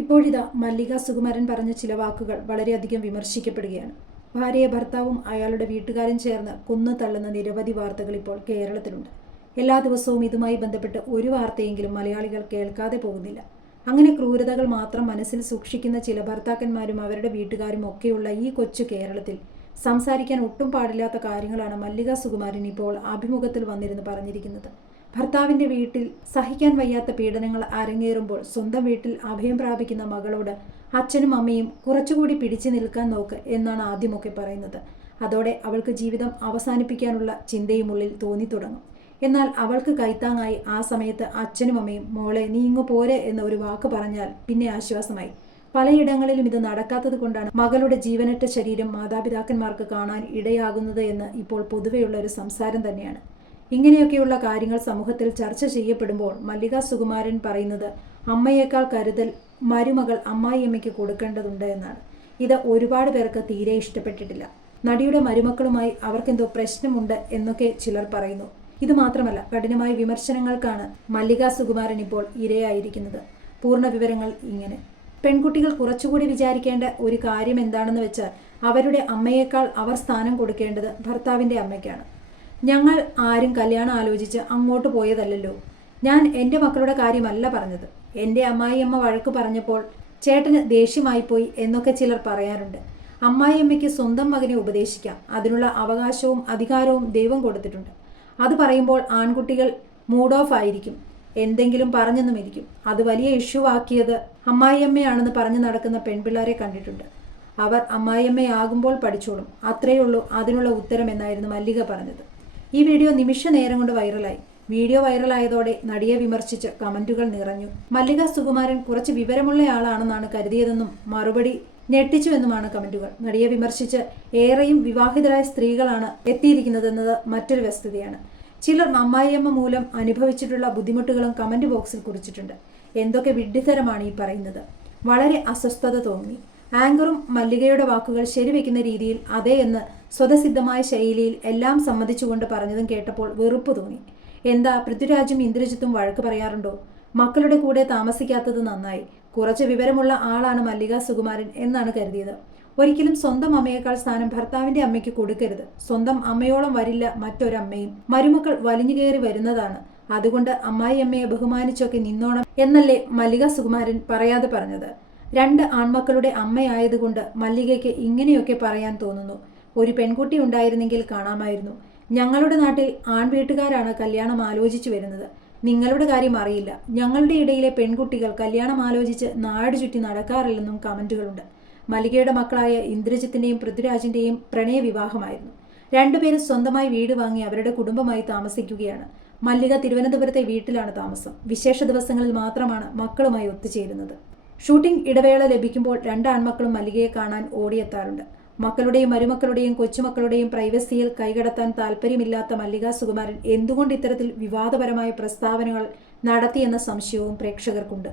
ഇപ്പോഴിതാ മല്ലിക സുകുമാരൻ പറഞ്ഞ ചില വാക്കുകൾ വളരെയധികം വിമർശിക്കപ്പെടുകയാണ്. ഭാര്യയെ ഭർത്താവും അയാളുടെ വീട്ടുകാരും ചേർന്ന് കൊന്നു തള്ളുന്ന നിരവധി വാർത്തകൾ ഇപ്പോൾ കേരളത്തിലുണ്ട്. എല്ലാ ദിവസവും ഇതുമായി ബന്ധപ്പെട്ട് ഒരു വാർത്തയെങ്കിലും മലയാളികൾ കേൾക്കാതെ പോകുന്നില്ല. അങ്ങനെ ക്രൂരതകൾ മാത്രം മനസ്സിൽ സൂക്ഷിക്കുന്ന ചില ഭർത്താക്കന്മാരും അവരുടെ വീട്ടുകാരും ഒക്കെയുള്ള ഈ കൊച്ചു കേരളത്തിൽ സംസാരിക്കാൻ ഒട്ടും പാടില്ലാത്ത കാര്യങ്ങളാണ് മല്ലിക സുകുമാരൻ ഇപ്പോൾ അഭിമുഖത്തിൽ വന്നിരുന്ന് പറഞ്ഞിരിക്കുന്നത്. ഭർത്താവിന്റെ വീട്ടിൽ സഹിക്കാൻ വയ്യാത്ത പീഡനങ്ങൾ അരങ്ങേറുമ്പോൾ സ്വന്തം വീട്ടിൽ അഭയം പ്രാപിക്കുന്ന മകളോട് അച്ഛനും അമ്മയും കുറച്ചുകൂടി പിടിച്ചു നിൽക്കാൻ നോക്ക് എന്നാണ് ആദ്യമൊക്കെ പറയുന്നത്. അതോടെ അവൾക്ക് ജീവിതം അവസാനിപ്പിക്കാനുള്ള ചിന്തയും ഉള്ളിൽ തോന്നി തുടങ്ങും. എന്നാൽ അവൾക്ക് കൈത്താങ്ങായി ആ സമയത്ത് അച്ഛനും അമ്മയും മോളെ നീ ഇങ്ങു പോരെ എന്ന ഒരു വാക്ക് പറഞ്ഞാൽ പിന്നെ ആശ്വാസമായി. പലയിടങ്ങളിലും ഇത് നടക്കാത്തത് കൊണ്ടാണ് മകളുടെ ജീവനറ്റ ശരീരം മാതാപിതാക്കന്മാർക്ക് കാണാൻ ഇടയാകുന്നത് എന്ന് ഇപ്പോൾ പൊതുവെയുള്ള ഒരു സംസാരം തന്നെയാണ്. ഇങ്ങനെയൊക്കെയുള്ള കാര്യങ്ങൾ സമൂഹത്തിൽ ചർച്ച ചെയ്യപ്പെടുമ്പോൾ മല്ലിക സുകുമാരൻ പറയുന്നത് അമ്മയേക്കാൾ കരുതൽ മരുമകൾ അമ്മായിയമ്മയ്ക്ക് കൊടുക്കേണ്ടതുണ്ട് എന്നാണ്. ഇത് ഒരുപാട് പേർക്ക് തീരെ ഇഷ്ടപ്പെട്ടിട്ടില്ല. നടിയുടെ മരുമക്കളുമായി അവർക്കെന്തോ പ്രശ്നമുണ്ട് എന്നൊക്കെ ചിലർ പറയുന്നു. ഇത് മാത്രമല്ല കഠിനമായ വിമർശനങ്ങൾക്കാണ് മല്ലിക സുകുമാരൻ ഇപ്പോൾ ഇരയായിരിക്കുന്നത്. പൂർണ വിവരങ്ങൾ ഇങ്ങനെ. പെൺകുട്ടികൾ കുറച്ചുകൂടി വിചാരിക്കേണ്ട ഒരു കാര്യം എന്താണെന്ന് വെച്ചാൽ അവരുടെ അമ്മയേക്കാൾ അവർ സ്ഥാനം കൊടുക്കേണ്ടത് ഭർത്താവിന്റെ അമ്മയ്ക്കാണ്. ഞങ്ങൾ ആരും കല്യാണം ആലോചിച്ച് അങ്ങോട്ട് പോയതല്ലല്ലോ. ഞാൻ എന്റെ മക്കളുടെ കാര്യമല്ല പറഞ്ഞത്. എന്റെ അമ്മായിയമ്മ വഴക്ക് പറഞ്ഞപ്പോൾ ചേട്ടന് ദേഷ്യമായിപ്പോയി എന്നൊക്കെ ചിലർ പറയാറുണ്ട്. അമ്മായിയമ്മയ്ക്ക് സ്വന്തം മകനെ ഉപദേശിക്കാം. അതിനുള്ള അവകാശവും അധികാരവും ദൈവം കൊടുത്തിട്ടുണ്ട്. അത് പറയുമ്പോൾ ആൺകുട്ടികൾ മൂഡ് ഓഫ് ആയിരിക്കും. എന്തെങ്കിലും പറഞ്ഞെന്നും ഇരിക്കും. അത് വലിയ ഇഷ്യൂ ആക്കിയത് അമ്മായിയമ്മയാണെന്ന് പറഞ്ഞു നടക്കുന്ന പെൺപിള്ളേരെ കണ്ടിട്ടുണ്ട്. അവർ അമ്മായിയമ്മയാകുമ്പോൾ പഠിച്ചോളും. അത്രയേ ഉള്ളൂ അതിനുള്ള ഉത്തരം എന്നായിരുന്നു മല്ലിക പറഞ്ഞത്. ഈ വീഡിയോ നിമിഷ നേരം കൊണ്ട് വൈറലായി. വീഡിയോ വൈറലായതോടെ നടിയെ വിമർശിച്ച് കമന്റുകൾ നിറഞ്ഞു. മല്ലിക സുകുമാരൻ കുറച്ച് വിവരമുള്ളയാളാണെന്നാണ് കരുതിയതെന്നും മറുപടി ഞെട്ടിച്ചുവെന്നുമാണ് കമന്റുകൾ. നടിയെ വിമർശിച്ച് ഏറെയും വിവാഹിതരായ സ്ത്രീകളാണ് എത്തിയിരിക്കുന്നതെന്നത് മറ്റൊരു വസ്തുതയാണ് ചിലർ അമ്മായിയമ്മ മൂലം അനുഭവിച്ചിട്ടുള്ള ബുദ്ധിമുട്ടുകളും കമന്റ് ബോക്സിൽ കുറിച്ചിട്ടുണ്ട്. എന്തൊക്കെ വിഡ്ഢിത്തരമാണ് ഈ പറയുന്നത്? വളരെ അസ്വസ്ഥത തോന്നി. ആങ്കറും മല്ലികയുടെ വാക്കുകൾ ശരിവെക്കുന്ന രീതിയിൽ അതേ എന്ന് സ്വതസിദ്ധമായ ശൈലിയിൽ എല്ലാം സമ്മതിച്ചുകൊണ്ട് പറഞ്ഞതും കേട്ടപ്പോൾ വെറുപ്പ് തോന്നി. എന്താ പൃഥ്വിരാജും ഇന്ദ്രജിത്തും വഴക്ക് പറയാറുണ്ടോ? മക്കളുടെ കൂടെ താമസിക്കാത്തത് നന്നായി. കുറച്ച് വിവരമുള്ള ആളാണ് മല്ലിക സുകുമാരൻ എന്നാണ് കരുതിയത്. ഒരിക്കലും സ്വന്തം അമ്മയേക്കാൾ സ്ഥാനം ഭർത്താവിന്റെ അമ്മയ്ക്ക് കൊടുക്കരുത്. സ്വന്തം അമ്മയോളം വരില്ല മറ്റൊരമ്മയും. മരുമക്കൾ വലിഞ്ഞു കയറി വരുന്നതാണ്. അതുകൊണ്ട് അമ്മായി അമ്മയെ ബഹുമാനിച്ചൊക്കെ നിന്നോണം എന്നല്ലേ മല്ലിക സുകുമാരൻ പറയാതെ പറഞ്ഞത്. രണ്ട് ആൺമക്കളുടെ അമ്മയായതുകൊണ്ട് മല്ലികയ്ക്ക് ഇങ്ങനെയൊക്കെ പറയാൻ തോന്നുന്നു. ഒരു പെൺകുട്ടി ഉണ്ടായിരുന്നെങ്കിൽ കാണാമായിരുന്നു. ഞങ്ങളുടെ നാട്ടിൽ ആൺവീട്ടുകാരാണ് കല്യാണം ആലോചിച്ചു വരുന്നത്. നിങ്ങളുടെ കാര്യം അറിയില്ല. ഞങ്ങളുടെ ഇടയിലെ പെൺകുട്ടികൾ കല്യാണം ആലോചിച്ച് നാട് ചുറ്റി നടക്കാറില്ലെന്നും കമന്റുകളുണ്ട്. മല്ലികയുടെ മക്കളായ ഇന്ദ്രജിത്തിന്റെയും പൃഥ്വിരാജിന്റെയും പ്രണയ വിവാഹമായിരുന്നു രണ്ടുപേരും സ്വന്തമായി വീട് വാങ്ങി അവരുടെ കുടുംബമായി താമസിക്കുകയാണ്. മല്ലിക തിരുവനന്തപുരത്തെ വീട്ടിലാണ് താമസം. വിശേഷ ദിവസങ്ങളിൽ മാത്രമാണ് മക്കളുമായി ഒത്തുചേരുന്നത്. ഷൂട്ടിംഗ് ഇടവേള ലഭിക്കുമ്പോൾ രണ്ട് ആൺമക്കളും മല്ലികയെ കാണാൻ ഓടിയെത്താറുണ്ട്. മക്കളുടെയും മരുമക്കളുടെയും കൊച്ചുമക്കളുടെയും പ്രൈവസിയിൽ കൈകടത്താൻ താല്പര്യമില്ലാത്ത മല്ലിക സുകുമാരൻ എന്തുകൊണ്ട് ഇത്തരത്തിൽ വിവാദപരമായ പ്രസ്താവനകൾ നടത്തിയെന്ന സംശയവും പ്രേക്ഷകർക്കുണ്ട്.